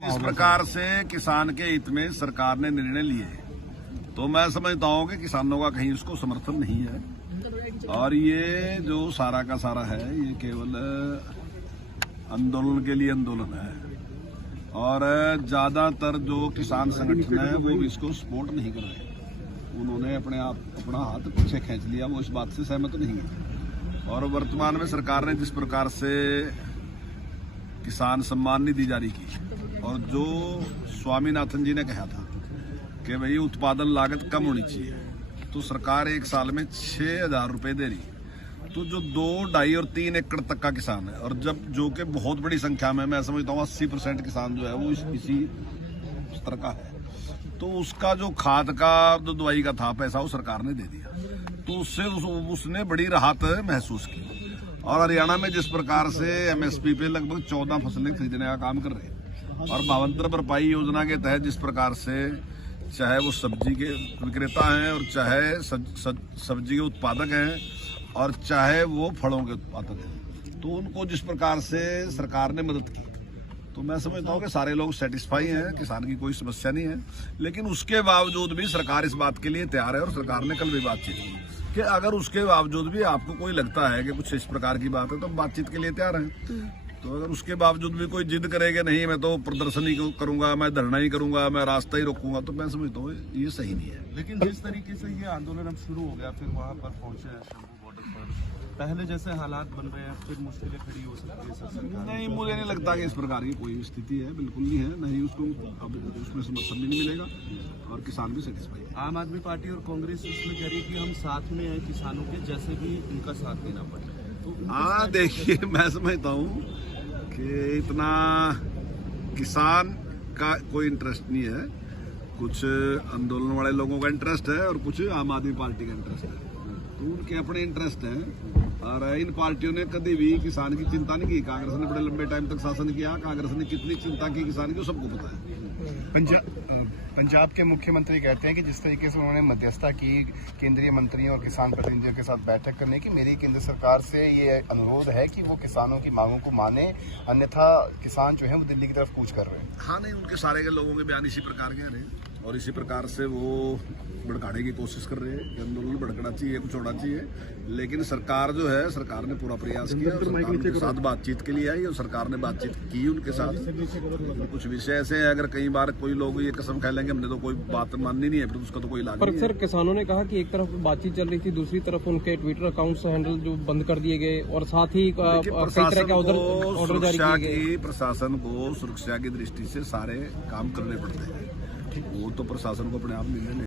इस प्रकार से किसान के हित में सरकार ने निर्णय लिए तो मैं समझता हूं कि किसानों का कहीं उसको समर्थन नहीं है और ये जो सारा का सारा है ये केवल आंदोलन के लिए आंदोलन है और ज्यादातर जो किसान संगठन है वो इसको सपोर्ट नहीं कर रहे। उन्होंने अपना हाथ पीछे खींच लिया, वो इस बात से सहमत नहीं है। और वर्तमान में सरकार ने जिस प्रकार से किसान सम्मान निधि जारी की और जो स्वामीनाथन जी ने कहा था कि भाई उत्पादन लागत कम होनी चाहिए, तो सरकार एक साल में 6,000 रुपए दे रही। तो जो 2, 2.5 और 3 एकड़ तक का किसान है और जब जो कि बहुत बड़ी संख्या में मैं समझता हूँ 80% किसान जो है वो इसी स्तर का है, तो उसका जो खाद का जो दवाई का था पैसा वो सरकार ने दे दिया, तो उससे उसने बड़ी राहत महसूस की। और हरियाणा में जिस प्रकार से एमएसपी पे लगभग 14 फसलें खरीदने का काम कर रहे हैं और भावांतर भरपाई योजना के तहत जिस प्रकार से चाहे वो सब्जी के विक्रेता हैं और चाहे सब्जी के उत्पादक हैं और चाहे वो फलों के उत्पादक हैं, तो उनको जिस प्रकार से सरकार ने मदद की, तो मैं समझता हूँ कि सारे लोग सेटिस्फाई हैं, किसान की कोई समस्या नहीं है। लेकिन उसके बावजूद भी सरकार इस बात के लिए तैयार है और सरकार ने कल भी बातचीत की कि अगर उसके बावजूद भी आपको कोई लगता है कि कुछ इस प्रकार की बात है तो बातचीत के लिए तैयार हैं। तो अगर उसके बावजूद भी कोई जिद करेगा नहीं मैं तो प्रदर्शन ही करूंगा, मैं धरना ही करूंगा, मैं रास्ता ही रोकूंगा, तो मैं समझता हूँ ये सही नहीं है। लेकिन जिस तरीके से ये आंदोलन अब शुरू हो गया, फिर वहाँ पर पहुंचे हैं शंभू बॉर्डर पर, पहले जैसे हालात बन रहे हैं, फिर मुश्किलें खड़ी हो सकती है सरकार? नहीं, मुझे नहीं लगता कि इस प्रकार की कोई स्थिति है, बिल्कुल नहीं है। नहीं, उसको अब उसमें समर्थन भी नहीं मिलेगा और किसान भी सेटिस्फाई है। आम आदमी पार्टी और कांग्रेस इसमें कह रही है कि हम साथ में हैं किसानों के, जैसे भी उनका साथ देना पड़े। तो हाँ, देखिए, मैं समझता हूँ कि इतना किसान का कोई इंटरेस्ट नहीं है, कुछ आंदोलन वाले लोगों का इंटरेस्ट है और कुछ आम आदमी पार्टी का इंटरेस्ट है, तो उनके अपने इंटरेस्ट हैं। और इन पार्टियों ने कभी भी किसान की चिंता नहीं की। कांग्रेस ने बड़े लंबे टाइम तक शासन किया, कांग्रेस ने कितनी चिंता की किसान की सबको पता है। पंजाब के मुख्यमंत्री कहते हैं कि जिस तरीके से उन्होंने मध्यस्थता की केंद्रीय मंत्रियों और किसान प्रतिनिधियों के साथ बैठक करने की, मेरी केंद्र सरकार से ये अनुरोध है कि वो किसानों की मांगों को माने, अन्यथा किसान जो है वो दिल्ली की तरफ कूच कर रहे हैं। हाँ, नहीं, उनके सारे के लोगों के बयान इसी प्रकार के रहे और इसी प्रकार से वो भड़काने की कोशिश कर रहे हैं कि आंदोलन भड़कना चाहिए, कुछ होना चाहिए। लेकिन सरकार जो है, सरकार ने पूरा प्रयास किया और सरकार उनके साथ बातचीत के लिए आई और सरकार ने बातचीत की उनके साथ। कुछ विषय ऐसे हैं, अगर कई बार कोई लोग ये कसम खा लेंगे हमने तो कोई बात माननी नहीं है, फिर उसका तो कोई इलाज नहीं है। सर, किसानों ने कहा कि एक तरफ बातचीत चल रही थी, दूसरी तरफ उनके ट्विटर अकाउंट्स हैंडल जो बंद कर दिए गए और साथ ही कई तरह के ऑर्डर जारी किए गए। प्रशासन को सुरक्षा की दृष्टि से सारे काम करने पड़ते हैं, वो तो प्रशासन को अपने आप निर्णय